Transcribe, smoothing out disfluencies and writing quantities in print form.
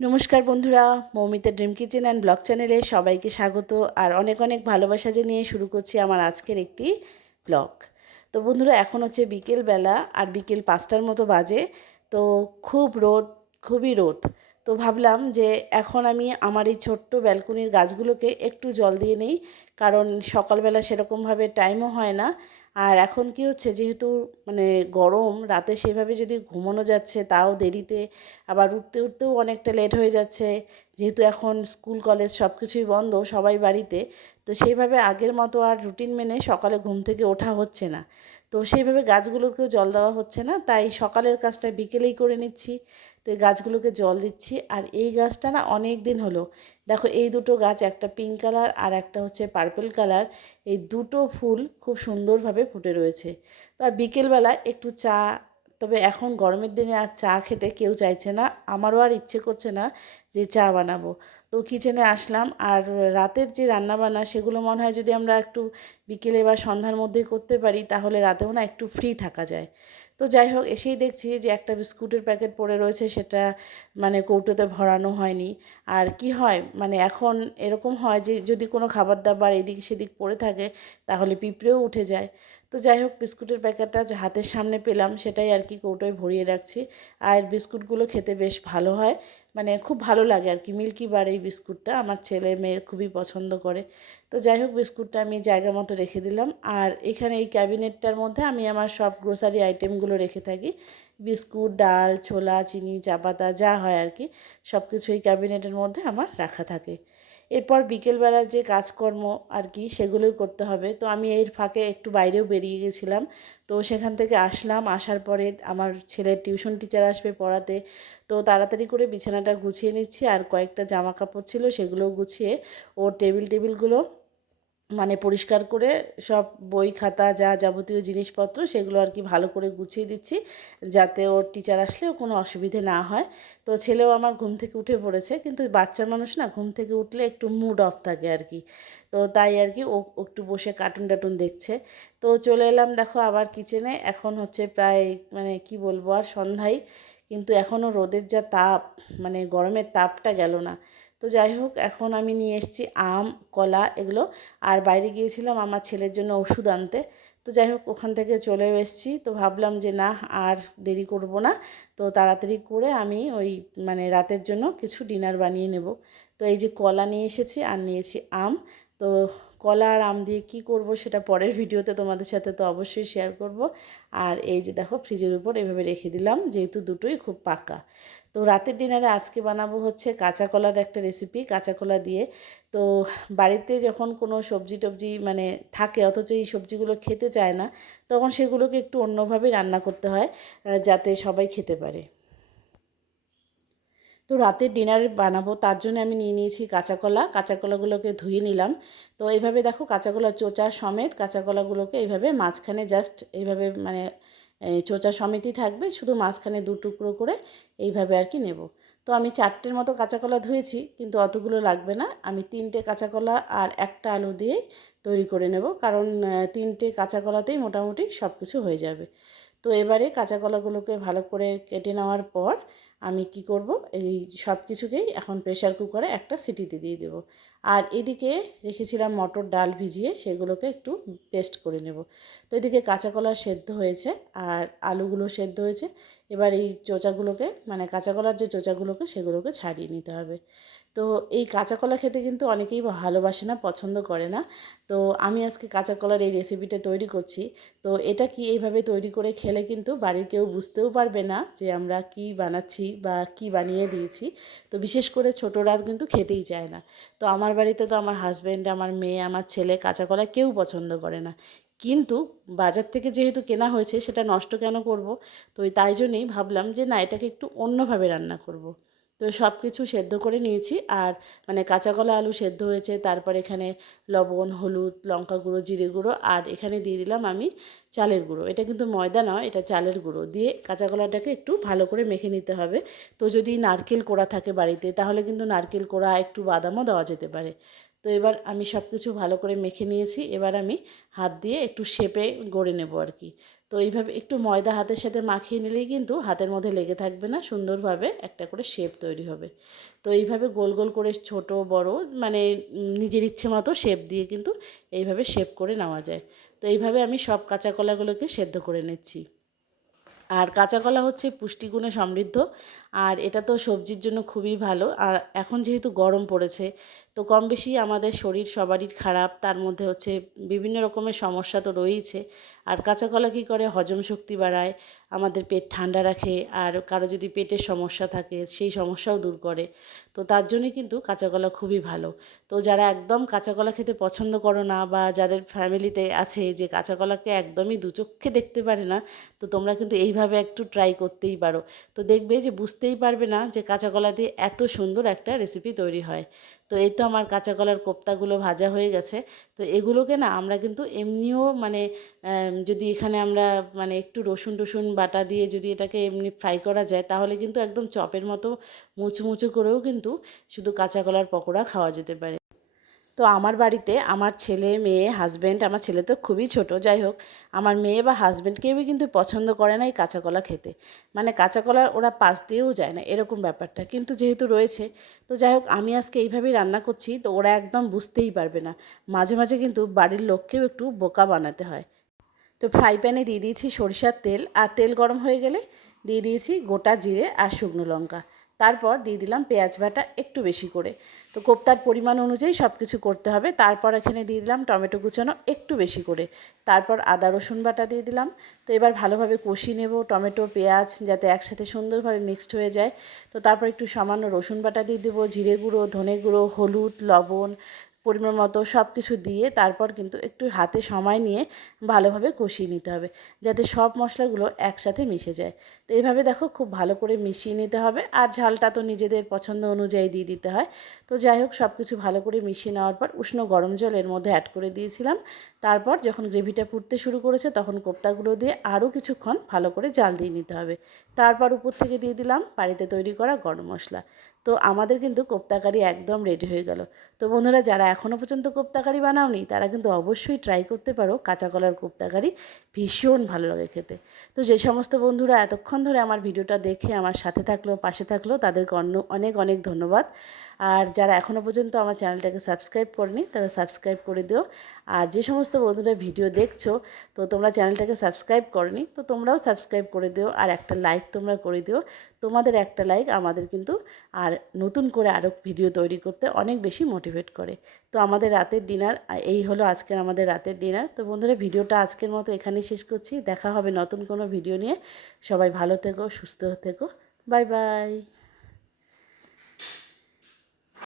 নমস্কার বন্ধুরা, Moumita dream kitchen and blog চ্যানেলে সবাইকে স্বাগত। আর অনেক অনেক ভালোবাসা জানিয়ে শুরু করছি আমার আজকের একটি ব্লগ। তো বন্ধুরা, এখন হচ্ছে বিকেলবেলা আর বিকেল 5টার মতো বাজে। তো খুব রোদ, খুবই রোদ। তো ভাবলাম যে এখন আমি আমার এই ছোট্ট ব্যালকনির গাছগুলোকে একটু জল দিয়ে নেই, কারণ সকালবেলা সেরকমভাবে টাইমও হয় না। আর এখন কি হচ্ছে, যেহেতু মানে গরম, রাতে সেভাবে যদি ঘুমানো যাচ্ছে তাও দেরিতে, আবার উঠতে উঠতেও অনেকটা লেট হয়ে যাচ্ছে। যেহেতু এখন স্কুল কলেজ সব কিছুই বন্ধ, সবাই বাড়িতে, তো সেইভাবে আগের মতো আর রুটিন মেনে সকালে ঘুম থেকে ওঠা হচ্ছে না। তো সেইভাবে গাছগুলোকেও জল দেওয়া হচ্ছে না, তাই সকালের কাজটা বিকেলেই করে নিচ্ছি। তো এই গাছগুলোকে জল দিচ্ছি। আর এই গাছটা না অনেক দিন হলো, দেখো এই দুটো গাছ, একটা পিঙ্ক কালার আর একটা হচ্ছে পার্পল কালার, এই দুটো ফুল খুব সুন্দরভাবে ফুটে রয়েছে। তো আর বিকেলবেলা একটু চা, তবে এখন গরমের দিনে আর চা খেতে কেউ চাইছে না, আমারও আর ইচ্ছে করছে না যে চা বানাবো। তো কিচেনে আসলাম, আর রাতের যে রান্নাবান্না সেগুলো মনে হয় যদি আমরা একটু বিকেলে বা সন্ধ্যার মধ্যেই করতে পারি, তাহলে রাতেও না একটু ফ্রি থাকা যায়। তো যাই হোক, এসেই দেখছি যে একটা বিস্কুটের প্যাকেট পড়ে রয়েছে, সেটা মানে কৌটোতে ভরানো হয়নি। আর কি হয়, মানে এখন এরকম হয় যে যদি কোনো খাবার দাবার এদিক সেদিক পড়ে থাকে, তাহলে পিঁপড়েও উঠে যায়। তো যাই হোক, বিস্কুটের প্যাকেটটা যে হাতের সামনে পেলাম, সেটাই আর কি কৌটোয় ভরিয়ে রাখছি। আর বিস্কুটগুলো খেতে বেশ ভালো হয়, মানে খুব ভালো লাগে আর কি। মিল্কি বার এই বিস্কুটটা আমার ছেলে মেয়ে খুবই পছন্দ করে। তো যাই হোক, বিস্কুটটা আমি জায়গা মতো রেখে দিলাম। আর এখানে এই ক্যাবিনেটটার মধ্যে আমি আমার সব গ্রোসারি আইটেমগুলো রেখে থাকি। বিস্কুট, ডাল, ছোলা, চিনি, চা পাতা, যা হয় আর কি, সব কিছু এই ক্যাবিনেটের মধ্যে আমার রাখা থাকে। এরপর বিকেলবেলার যে কাজকর্ম আর কি, সেগুলোই করতে হবে। তো আমি এর ফাঁকে একটু বাইরেও বেরিয়ে গেছিলাম। তো সেখান থেকে আসলাম, আসার পরে আমার ছেলের টিউশন টিচার আসবে পড়াতে। তো তাড়াতাড়ি করে বিছানাটা গুছিয়ে নিচ্ছি, আর কয়েকটা জামা কাপড় ছিল সেগুলোও গুছিয়ে ওর টেবিলগুলো মানে পরিষ্কার করে, সব বই খাতা যা যাবতীয় জিনিসপত্র সেগুলো আর কি ভালো করে গুছিয়ে দিচ্ছি, যাতে ওর টিচার আসলেও কোনো অসুবিধে না হয়। তো ছেলেও আমার ঘুম থেকে উঠে পড়েছে, কিন্তু বাচ্চা মানুষ না, ঘুম থেকে উঠলে একটু মুড অফ থাকে আর কি। তো তাই আর কি ও একটু বসে কার্টুন টাটুন দেখছে। তো চলে এলাম দেখো আবার কিচেনে। এখন হচ্ছে প্রায় মানে কি বলবো, আর সন্ধ্যায়, কিন্তু এখনও রোদের যা তাপ, মানে গরমের তাপটা গেল না। তো যাই হোক, এখন আমি নিয়ে এসেছি আম, কলা এগুলো। আর বাইরে গিয়েছিলাম আমার ছেলের জন্য ওষুধ আনতে। তো যাই হোক, ওখান থেকে চলেও এসেছি। তো ভাবলাম যে না, আর দেরি করব না। তো তাড়াতাড়ি করে আমি ওই মানে রাতের জন্য কিছু ডিনার বানিয়ে নেব। তো এই যে কলা নিয়ে এসেছি, আর নিয়েছি আম। তো কলা আর আম দিয়ে কি করব সেটা পরের ভিডিওতে তোমাদের সাথে তো অবশ্যই শেয়ার করব। আর এই যে দেখো, ফ্রিজের উপর এভাবে রেখে দিলাম, যেহেতু দুটোই খুব পাকা। তো রাতের ডিনারে আজকে বানাবো হচ্ছে কাঁচা কলার একটা রেসিপি, কাঁচা কলা দিয়ে। তো বাড়িতে যখন কোনো সবজি টবজি মানে থাকে, অথচ এই সবজিগুলো খেতে চায় না, তখন সেগুলোকে একটু অন্যভাবে রান্না করতে হয়, যাতে সবাই খেতে পারে। তো রাতের ডিনার বানাবো, তার জন্য আমি নিয়ে নিয়েছি কাঁচা কলা। কাঁচা কলাগুলোকে ধুয়ে নিলাম। তো এইভাবে দেখো, কাঁচা কলা চোচা সমেত কাঁচা কলাগুলোকে এইভাবে মাঝখানে জাস্ট এইভাবে মানে চোচা সমেতই থাকবে, শুধু মাঝখানে দু টুকরো করে এইভাবে আর কি নেব। তো আমি 4টের মতো কাঁচা কলা ধুয়েছি, কিন্তু অতগুলো লাগবে না। আমি 3টে কাঁচা কলা আর একটা আলু দিয়েই তৈরি করে নেব, কারণ 3টে কাঁচা কলাতেই মোটামুটি সব কিছু হয়ে যাবে। তো এবারে কাঁচা কলাগুলোকে ভালো করে কেটে নেওয়ার পর আমি কি করব, এই সব কিছুকেই এখন প্রেশার কুকারে একটা সিটিতে দিয়ে দেব। আর এদিকে রেখেছিলাম মটর ডাল ভিজিয়ে, সেগুলোকে একটু পেস্ট করে নেব। তো এদিকে কাঁচা কলা সেদ্ধ হয়েছে, আর আলুগুলো সেদ্ধ হয়েছে। এবার এই চোচাগুলোকে, মানে কাঁচা কলার যে চোচাগুলোকে, সেগুলোকে ছাড়িয়ে নিতে হবে। তো এই কাঁচা কলা খেতে কিন্তু অনেকেই ভালোবাসে না, পছন্দ করে না। তো আমি আজকে কাঁচা কলার এই রেসিপিটা তৈরি করছি। তো এটা কি এইভাবে তৈরি করে খেলে কিন্তু বাড়ির কেউ বুঝতেও পারবে না যে আমরা কি বানাচ্ছি বা কি বানিয়ে দিয়েছি। তো বিশেষ করে ছোটরা কিন্তু খেতেই চায় না। তো আমার বাড়িতে তো আমার হাজব্যান্ড, আমার মেয়ে, আমার ছেলে কাঁচা কলা কেউ পছন্দ করে না। কিন্তু বাজার থেকে যেহেতু কেনা হয়েছে, সেটা নষ্ট কেন করব? তো তাই জন্যেই ভাবলাম যে না, এটাকে একটু অন্যভাবে রান্না করব। তো সব কিছু সেদ্ধ করে নিয়েছি, আর মানে কাঁচা কলা আলু সেদ্ধ হয়েছে, তারপর এখানে লবণ, হলুদ, লঙ্কা গুঁড়ো, জিরে গুঁড়ো, আর এখানে দিয়ে দিলাম আমি চালের গুঁড়ো। এটা কিন্তু ময়দা নয়, এটা চালের গুঁড়ো দিয়ে কাঁচা কলাটাকে একটু ভালো করে মেখে নিতে হবে। তো যদি নারকেল কোড়া থাকে বাড়িতে, তাহলে কিন্তু নারকেল কোড়া, একটু বাদামও দেওয়া যেতে পারে। তো এবার আমি সব কিছু ভালো করে মেখে নিয়েছি। এবার আমি হাত দিয়ে একটু শেপে গড়ে নেব আর কি। তো এইভাবে একটু ময়দা হাতের সাথে মাখিয়ে নিলেই কিন্তু হাতের মধ্যে লেগে থাকবে না, সুন্দরভাবে একটা করে শেপ তৈরি হবে। তো এইভাবে গোল গোল করে ছোট বড় মানে নিজের ইচ্ছে মতো শেপ দিয়ে কিন্তু এইভাবে শেপ করে নেওয়া যায়। তো এইভাবে আমি সব কাঁচা কলাগুলোকে সেদ্ধ করে নিচ্ছি। আর কাঁচা কলা হচ্ছে পুষ্টিগুণে সমৃদ্ধ, আর এটা তো সবজির জন্য খুবই ভালো। আর এখন যেহেতু গরম পড়েছে, তো কম বেশি আমাদের শরীর সবারই খারাপ, তার মধ্যে হচ্ছে বিভিন্ন রকমের সমস্যা তো রয়েইছে। আর কাঁচা কলা কী করে, হজম শক্তি বাড়ায়, আমাদের পেট ঠান্ডা রাখে, আর কারো যদি পেটের সমস্যা থাকে সেই সমস্যাও দূর করে। তো তার জন্যই কিন্তু কাঁচা কলা খুবই ভালো। তো যারা একদম কাঁচা কলা খেতে পছন্দ করো না, বা যাদের ফ্যামিলিতে আছে যে কাঁচা কলাকে একদমই দু চোখে দেখতে পারে না, তো তোমরা কিন্তু এইভাবে একটু ট্রাই করতেই পারো। তো দেখবে যে বুঝতেই পারবে না যে কাঁচা কলা দিয়ে এত সুন্দর একটা রেসিপি তৈরি হয়। তো এই তো আমার কাঁচা কলার কোপ্তাগুলো ভাজা হয়ে গেছে। তো এগুলোকে না আমরা কিন্তু এমনিও মানে যদি এখানে আমরা মানে একটু রসুন টসুন বাটা দিয়ে যদি এটাকে এমনি ফ্রাই করা যায়, তাহলে কিন্তু একদম চপের মতো মুচমুচে করেও কিন্তু শুধু কাঁচা কলার পকোড়া খাওয়া যেতে পারে। তো আমার বাড়িতে আমার ছেলে, মেয়ে, হাজব্যান্ড, আমার ছেলে তো খুবই ছোট, যাই হোক, আমার মেয়ে বা হাজব্যান্ড কেউই কিন্তু পছন্দ করে না এই কাঁচা কলা খেতে। মানে কাঁচা কলার ওরা পাশ দিয়েও যায় না, এরকম ব্যাপারটা। কিন্তু যেহেতু রয়েছে, তো যাই হোক, আমি আজকে এইভাবেই রান্না করছি, তো ওরা একদম বুঝতেই পারবে না। মাঝে মাঝে কিন্তু বাড়ির লোককেও একটু বোকা বানাতে হয়। তো ফ্রাই প্যানে দিয়ে দিয়েছি সরিষার তেল, আর তেল গরম হয়ে গেলে দিয়ে দিয়েছি গোটা জিরে আর শুকনো লঙ্কা। তারপর দিয়ে দিলাম পেঁয়াজ বাটা একটু বেশি করে। তো কোপ্তার পরিমাণ অনুযায়ী সব কিছু করতে হবে। তারপর এখানে দিয়ে দিলাম টমেটো কুচানো একটু বেশি করে। তারপর আদা রসুন বাটা দিয়ে দিলাম। তো এবার ভালোভাবে কষিয়ে নেব টমেটো পেঁয়াজ, যাতে একসাথে সুন্দরভাবে মিক্সড হয়ে যায়। তো তারপর একটু সামান্য রসুন বাটা দিয়ে দেবো, জিরে গুঁড়ো, ধনে গুঁড়ো, হলুদ, লবণ পরিমাণ মতো সব কিছু দিয়ে তারপর কিন্তু একটু হাতে সময় নিয়ে ভালোভাবে কষিয়ে নিতে হবে, যাতে সব মশলাগুলো একসাথে মিশে যায়। তো এইভাবে দেখো খুব ভালো করে মিশিয়ে নিতে হবে, আর ঝালটা তো নিজেদের পছন্দ অনুযায়ী দিয়ে দিতে হয়। তো যাই হোক, সব কিছু ভালো করে মিশিয়ে নেওয়ার পর উষ্ণ গরম জল এর মধ্যে অ্যাড করে দিয়েছিলাম। তারপর যখন গ্রেভিটা ফুটতে শুরু করেছে, তখন কোপ্তাগুলো দিয়ে আরও কিছুক্ষণ ভালো করে জাল দিয়ে নিতে হবে। তারপর উপর থেকে দিয়ে দিলাম বাড়িতে তৈরি করা গরম মশলা। তো আমাদের কিন্তু কোপ্তা কারি একদম রেডি হয়ে গেল। তো বন্ধুরা, যারা এখনও পর্যন্ত কোপ্তা কারি বানাওনি, তারা কিন্তু অবশ্যই ট্রাই করতে পারো কাঁচা কলার কোপ্তা কারি। ভীষণ ভালো লাগে খেতে। তো যে সমস্ত বন্ধুরা এতক্ষণ ধরে আমার ভিডিওটা দেখে আমার সাথে থাকলো, পাশে থাকলো, তাদেরকে অনেক অনেক ধন্যবাদ। আর যারা এখনও পর্যন্ত আমার চ্যানেলটাকে সাবস্ক্রাইব করেনি, তারা সাবস্ক্রাইব করে দিও। আর যে সমস্ত বন্ধুরা ভিডিও দেখছো, তো তোমরা চ্যানেলটাকে সাবস্ক্রাইব করনি, তো তোমরাও সাবস্ক্রাইব করে দিও, আর একটা লাইক তোমরা করে দিও। তোমাদের একটা লাইক আমাদের কিন্তু আর নতুন করে আরও ভিডিও তৈরি করতে অনেক বেশি মোটিভেট করে। তো আমাদের রাতের ডিনার এই হলো আজকের আমাদের রাতের ডিনার। তো বন্ধুরা, ভিডিওটা আজকের মতো এখানেই শেষ করছি। দেখা হবে নতুন কোনো ভিডিও নিয়ে। সবাই ভালো থেকো, সুস্থ থেকো। Bye bye.